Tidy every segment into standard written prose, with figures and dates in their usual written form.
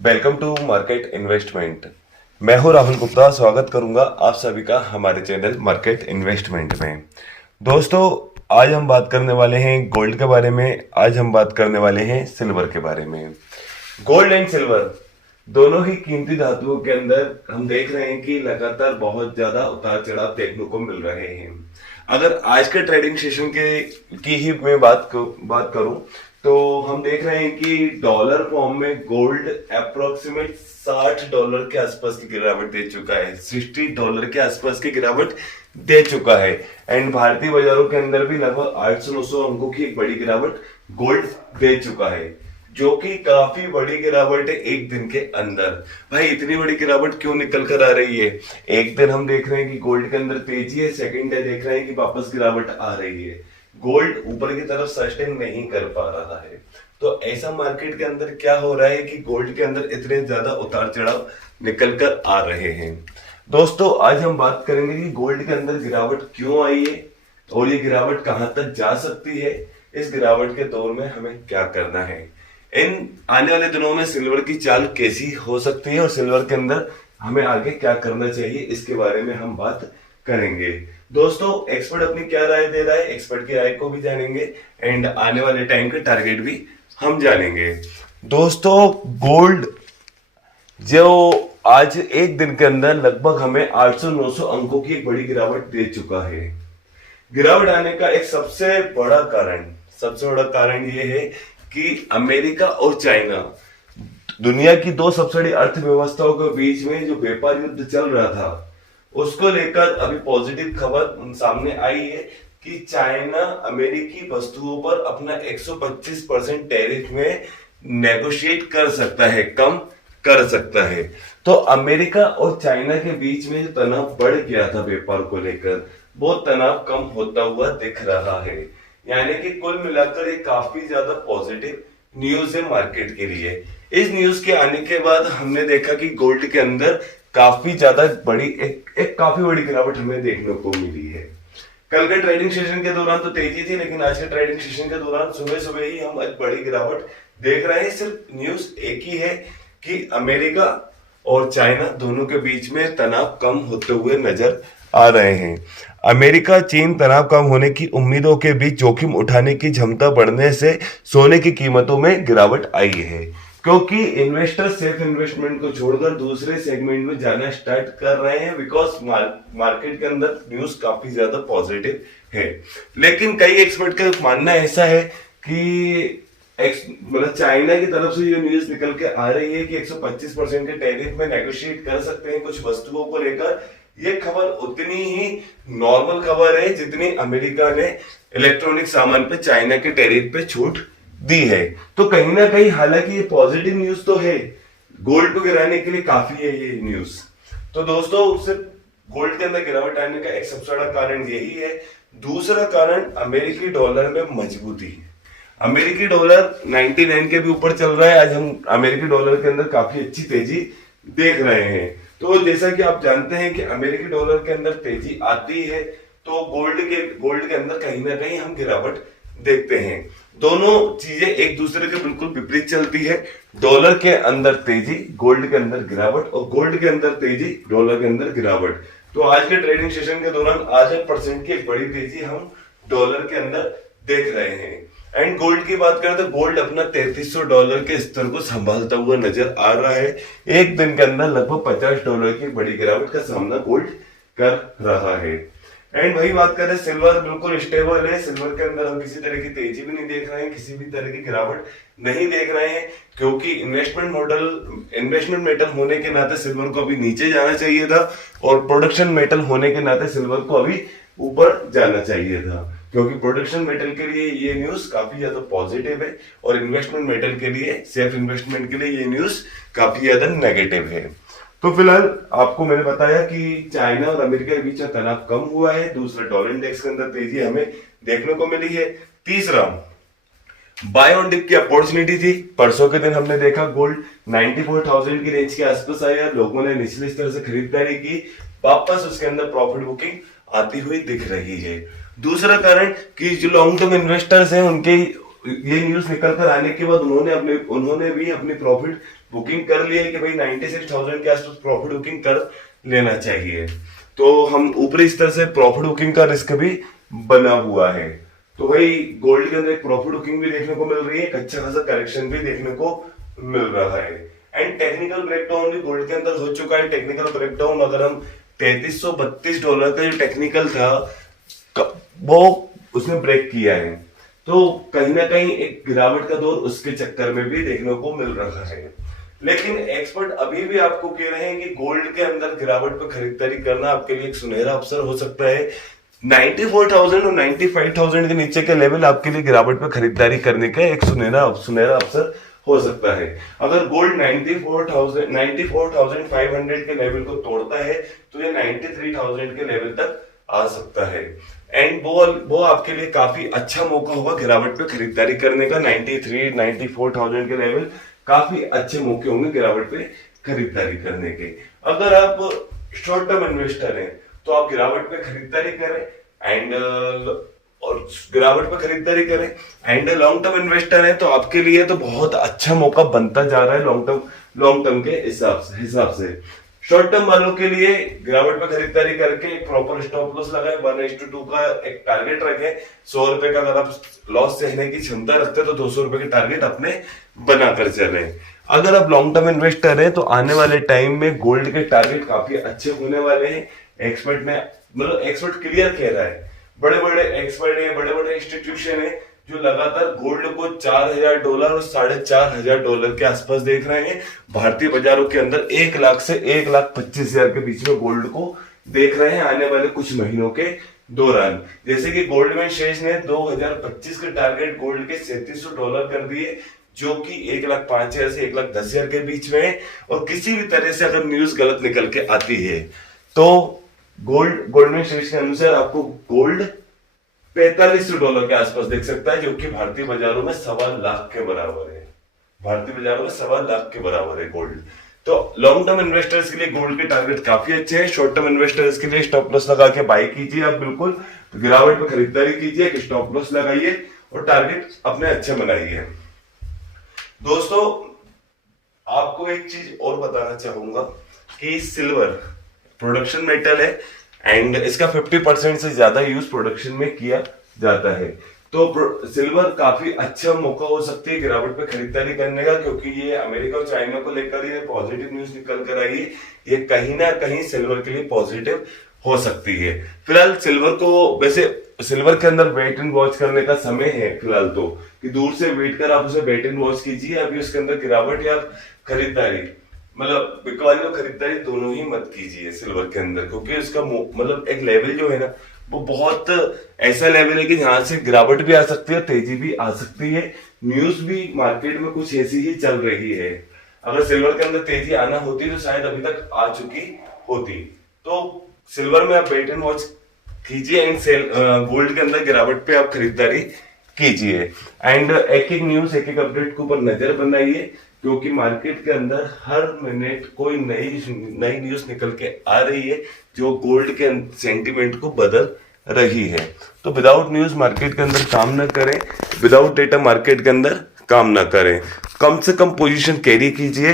Welcome to market investment. मैं हूं राहुल गुप्ता। स्वागत करूंगा आप सभी का हमारे चैनल मार्केट इन्वेस्टमेंट में। दोस्तों, आज हम बात करने वाले हैं गोल्ड के बारे में। आज हम बात करने वाले हैं सिल्वर के बारे में। गोल्ड एंड सिल्वर दोनों ही कीमती धातुओं के अंदर हम देख रहे हैं कि लगातार बहुत ज्यादा उतार चढ़ाव देखने को मिल रहे हैं। अगर आज के ट्रेडिंग सेशन के की ही मैं बात करूं तो हम देख रहे हैं कि डॉलर फॉर्म में गोल्ड अप्रोक्सीमेट $60 के आसपास की गिरावट दे चुका है। $60 के आसपास की गिरावट दे चुका है। एंड भारतीय बाजारों के अंदर भी लगभग 800-900 अंकों की एक बड़ी गिरावट गोल्ड दे चुका है, जो कि काफी बड़ी गिरावट है एक दिन के अंदर। भाई, इतनी बड़ी गिरावट क्यों निकल कर आ रही है? एक दिन हम देख रहे हैं कि गोल्ड के अंदर तेजी है, सेकंड डे देख रहे हैं कि वापस गिरावट आ रही है। गोल्ड ऊपर की तरफ सस्टेन नहीं कर पा रहा है। तो ऐसा मार्केट के अंदर क्या हो रहा है कि गोल्ड के अंदर इतने ज्यादा उतार चढ़ाव निकल कर आ रहे हैं। दोस्तों, आज हम बात करेंगे कि गोल्ड के अंदर गिरावट क्यों आई है और ये गिरावट कहां तक जा सकती है। इस गिरावट के दौर में हमें क्या करना है, इन आने वाले दिनों में सिल्वर की चाल कैसी हो सकती है और सिल्वर के अंदर हमें आगे क्या करना चाहिए, इसके बारे में हम बात करेंगे। दोस्तों, एक्सपर्ट अपनी क्या राय दे रहा है, एक्सपर्ट की राय को भी जानेंगे एंड आने वाले टाइम के टारगेट भी हम जानेंगे। दोस्तों, गोल्ड जो आज एक दिन के अंदर लगभग हमें 800-900 अंकों की एक बड़ी गिरावट दे चुका है। गिरावट आने का एक सबसे बड़ा कारण यह है कि अमेरिका और चाइना, दुनिया की दो सबसे बड़ी अर्थव्यवस्थाओं के बीच में जो व्यापार युद्ध चल रहा था, उसको लेकर अभी पॉजिटिव खबर सामने आई है कि चाइना अमेरिकी वस्तुओं पर अपना 125% टैरिफ में नेगोशिएट कर सकता है, कम कर सकता है। तो अमेरिका और चाइना के बीच में जो तनाव बढ़ गया था व्यापार को लेकर, वो तनाव कम होता हुआ दिख रहा है। यानी कि कुल मिलाकर ये काफी ज्यादा पॉजिटिव न्यूज है मार्केट के लिए। इस न्यूज के आने के बाद हमने देखा कि गोल्ड के अंदर काफी ज्यादा बड़ी एक काफी बड़ी गिरावट हमें देखने को मिली है। कल के ट्रेडिंग सेशन के दौरान तो तेजी थी, लेकिन आज के ट्रेडिंग सेशन के दौरान सुबह सुबह ही हम आज बड़ी गिरावट देख रहे हैं। सिर्फ न्यूज एक ही है कि अमेरिका और चाइना दोनों के बीच में तनाव कम होते हुए नजर आ रहे हैं। अमेरिका चीन तनाव कम होने की उम्मीदों के बीच जोखिम उठाने की क्षमता बढ़ने से सोने की कीमतों में गिरावट आई है, क्योंकि इन्वेस्टर सेफ इन्वेस्टमेंट को छोड़कर दूसरे सेगमेंट में जाना स्टार्ट कर रहे हैं। बिकॉज मार्केट के अंदर न्यूज काफी ज्यादा पॉजिटिव है। लेकिन कई एक्सपर्ट का मानना ऐसा है कि मतलब चाइना की तरफ से ये न्यूज निकल के आ रही है कि 125% के टैरिफ में नेगोशिएट कर सकते हैं कुछ वस्तुओं को लेकर। ये खबर उतनी ही नॉर्मल खबर है जितनी अमेरिका ने इलेक्ट्रॉनिक सामान पे चाइना के टैरिफ पे छूट दी है। तो कहीं ना कहीं हालांकि ये पॉजिटिव न्यूज तो है, गोल्ड को गिराने के लिए काफी है ये न्यूज। तो दोस्तों, सिर्फ गोल्ड के अंदर गिरावट आने का एक सबसे बड़ा कारण यही है। दूसरा कारण अमेरिकी डॉलर में मजबूती। अमेरिकी डॉलर 99 के भी ऊपर चल रहा है। आज हम अमेरिकी डॉलर के अंदर काफी अच्छी तेजी देख रहे हैं। तो जैसा कि आप जानते हैं कि अमेरिकी डॉलर के अंदर तेजी आती है तो गोल्ड के अंदर कहीं ना कहीं हम गिरावट देखते हैं। दोनों चीजें एक दूसरे के बिल्कुल विपरीत चलती है। डॉलर के अंदर तेजी, गोल्ड के अंदर गिरावट, और गोल्ड के अंदर तेजी, डॉलर के अंदर गिरावट। तो आज के ट्रेडिंग सेशन के दौरान 8% की एक बड़ी तेजी हम डॉलर के अंदर देख रहे हैं। एंड गोल्ड की बात करें तो गोल्ड अपना $3300 के स्तर को संभालता हुआ नजर आ रहा है। एक दिन के अंदर लगभग $50 की बड़ी गिरावट का सामना गोल्ड कर रहा है। एंड वही बात करें, सिल्वर बिल्कुल स्टेबल है। सिल्वर के अंदर हम किसी तरह की तेजी भी नहीं देख रहे हैं, किसी भी तरह की गिरावट नहीं देख रहे हैं, क्योंकि इन्वेस्टमेंट मेटल होने के नाते सिल्वर को अभी नीचे जाना चाहिए था और प्रोडक्शन मेटल होने के नाते सिल्वर को अभी ऊपर जाना चाहिए था। क्योंकि प्रोडक्शन मेटल के लिए ये न्यूज काफी ज्यादा पॉजिटिव है और इन्वेस्टमेंट मेटल के लिए, सेफ इन्वेस्टमेंट के लिए ये न्यूज काफी ज्यादा नेगेटिव है। तो फिलहाल आपको मैंने बताया कि चाइना और अमेरिका के बीच में तनाव कम हुआ है। दूसरा, डॉलर इंडेक्स के अंदर तेजी हमें देखने को मिली है। तीसरा, बाय ऑन डिप की अपॉर्चुनिटी थी। परसों के दिन हमने देखा गोल्ड 94,000 की रेंज के आसपास आया, लोगों ने निचले स्तर से खरीदारी की, वापस उसके अंदर प्रॉफिट बुकिंग आती हुई दिख रही है। दूसरा कारण कि जो लॉन्ग टर्म इन्वेस्टर्स हैं, उनके ये न्यूज निकल कर आने के बाद उन्होंने भी अपनी प्रॉफिट बुकिंग कर लिए कि भाई 96,000 के आसपास प्रॉफिट बुकिंग कर लेना चाहिए। तो हम ऊपरी स्तर से प्रॉफिट बुकिंग का रिस्क भी बना हुआ है। तो भाई गोल्ड के अंदर एक प्रॉफिट बुकिंग भी देखने को मिल रही है, एक अच्छा खासा करेक्शन भी देखने को मिल रहा है। एंड टेक्निकल ब्रेकडाउन भी गोल्ड के अंदर हो चुका है। टेक्निकल ब्रेकडाउन अगर हम $3332 का जो टेक्निकल था वो उसने ब्रेक किया है, तो कहीं ना कहीं एक गिरावट का दौर उसके चक्कर में भी देखने को मिल रहा है। लेकिन एक्सपर्ट अभी भी आपको कह रहे हैं कि गोल्ड के अंदर गिरावट पर खरीदारी करना आपके लिए एक सुनहरा अवसर हो सकता है। 94,000 और 95,000 के नीचे के लेवल आपके लिए गिरावट पर खरीदारी करने का एक सुनहरा अवसर हो सकता है। अगर गोल्ड 94,500 के लेवल को तोड़ता है तो ये 93,000 के लेवल तक आ सकता है। एंड वो आपके लिए काफी अच्छा मौका होगा गिरावट पे खरीदारी करने का। 94,000 के लेवल काफी अच्छे मौके होंगे गिरावट पे खरीदारी करने के। अगर आप शॉर्ट टर्म इन्वेस्टर हैं तो आप गिरावट पे खरीदारी करें and and long term investor है तो आपके लिए तो बहुत अच्छा मौका बनता जा रहा है लॉन्ग टर्म के हिसाब से। शॉर्ट टर्म वालों के लिए गिरावट पे खरीदारी करके प्रॉपर स्टॉप लॉस लगाए, 1:2 का एक टारगेट रखें। 100 रुपए का अगर आप लॉस सहने की क्षमता रखते हैं तो 200 रुपए के टारगेट अपने बनाकर चले। अगर आप लॉन्ग टर्म इन्वेस्टर हैं तो आने वाले टाइम में गोल्ड के टारगेट काफी अच्छे होने वाले हैं। एक्सपर्ट क्लियर कह रहा है, बड़े बड़े एक्सपर्ट है, बड़े बड़े इंस्टीट्यूशन है जो लगातार गोल्ड को $4,000 और $4,500 के आसपास देख रहे हैं। भारतीय बाजारों के अंदर 1 लाख से 1,25,000 के बीच में गोल्ड को देख रहे हैं आने वाले कुछ महीनों के दौरान। जैसे कि गोल्डमैन शेष ने 2025 के टारगेट गोल्ड के $3,700 कर दिए, जो कि 1,05,000 से 1,10,000 के बीच में है। और किसी भी तरह से अगर न्यूज गलत निकल के आती है तो गोल्डमैन शेष के अनुसार आपको गोल्ड $4,500 के आसपास देख सकता है, जो कि भारतीय बाजारों में 1,15,00,000 के बराबर है। भारतीय बाजारों में 1,15,00,000 के बराबर है गोल्ड। तो लॉन्ग टर्म इन्वेस्टर्स के लिए गोल्ड के टारगेट काफी अच्छे हैं। शॉर्ट टर्म इन्वेस्टर्स के लिए स्टॉप लॉस लगा के बाई कीजिए आप, बिल्कुल गिरावट पर खरीदारी कीजिए, एक स्टॉप लॉस लगाइए और टारगेट अपने अच्छे बनाइए। दोस्तों आपको एक चीज और बताना चाहूंगा कि सिल्वर प्रोडक्शन मेटल है एंड इसका 50% से ज्यादा यूज प्रोडक्शन में किया जाता है। तो सिल्वर काफी अच्छा मौका हो सकती है गिरावट पे खरीदारी करने का, क्योंकि ये अमेरिका और चाइना को लेकर ये पॉजिटिव न्यूज निकल कर आई है। ये कहीं ना कहीं सिल्वर के लिए पॉजिटिव हो सकती है। फिलहाल सिल्वर के अंदर वेट एंड वॉच करने का समय है फिलहाल, तो कि दूर से वेट कर आप उसे वेट एंड वॉच कीजिए। अभी उसके अंदर गिरावट या खरीदारी मतलब बिकवाली और खरीदारी दोनों ही मत कीजिए सिल्वर के अंदर, क्योंकि उसका मतलब एक लेवल जो है ना वो बहुत ऐसा लेवल है कि जहां से गिरावट भी आ सकती है, तेजी भी आ सकती है। न्यूज भी मार्केट में कुछ ऐसी ही चल रही है। अगर सिल्वर के अंदर तेजी आना होती तो शायद अभी तक आ चुकी होती। तो सिल्वर में आप वेट एंड वॉच कीजिए एंड गोल्ड के अंदर गिरावट पे आप खरीदारी कीजिए। एंड एक एक न्यूज एक एक अपडेट के ऊपर नजर बनाइए, क्योंकि मार्केट के अंदर हर मिनट कोई नई न्यूज निकल के आ रही है जो गोल्ड के सेंटीमेंट को बदल रही है। तो विदाउट न्यूज मार्केट के अंदर काम ना करें, विदाउट डेटा मार्केट के अंदर काम ना करें। कम से कम पोजीशन कैरी कीजिए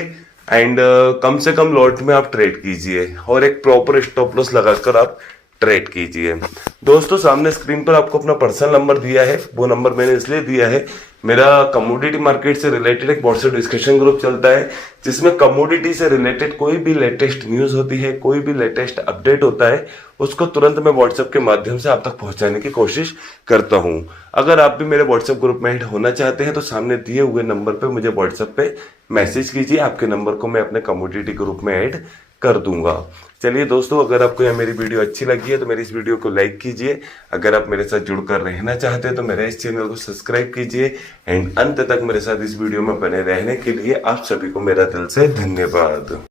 एंड कम से कम लॉट में आप ट्रेड कीजिए और एक प्रॉपर स्टॉप लॉस लगाकर आप ट्रेड कीजिए। दोस्तों सामने स्क्रीन पर आपको अपना पर्सनल नंबर दिया है, वो नंबर मैंने इसलिए दिया है, मेरा कमोडिटी मार्केट से रिलेटेड एक व्हाट्सएप डिस्कशन ग्रुप चलता है जिसमें कमोडिटी से रिलेटेड कोई भी लेटेस्ट न्यूज होती है, कोई भी लेटेस्ट अपडेट होता है, उसको तुरंत मैं व्हाट्सएप के माध्यम से आप तक पहुंचाने की कोशिश करता हूं। अगर आप भी मेरे व्हाट्सएप ग्रुप में ऐड होना चाहते हैं तो सामने दिए हुए नंबर पे मुझे व्हाट्सएप पे मैसेज कीजिए, आपके नंबर को मैं अपने कमोडिटी ग्रुप में ऐड कर दूंगा। चलिए दोस्तों, अगर आपको यह मेरी वीडियो अच्छी लगी है तो मेरी इस वीडियो को लाइक कीजिए। अगर आप मेरे साथ जुड़कर रहना चाहते हैं तो मेरे इस चैनल को सब्सक्राइब कीजिए एंड अंत तक मेरे साथ इस वीडियो में बने रहने के लिए आप सभी को मेरा दिल से धन्यवाद।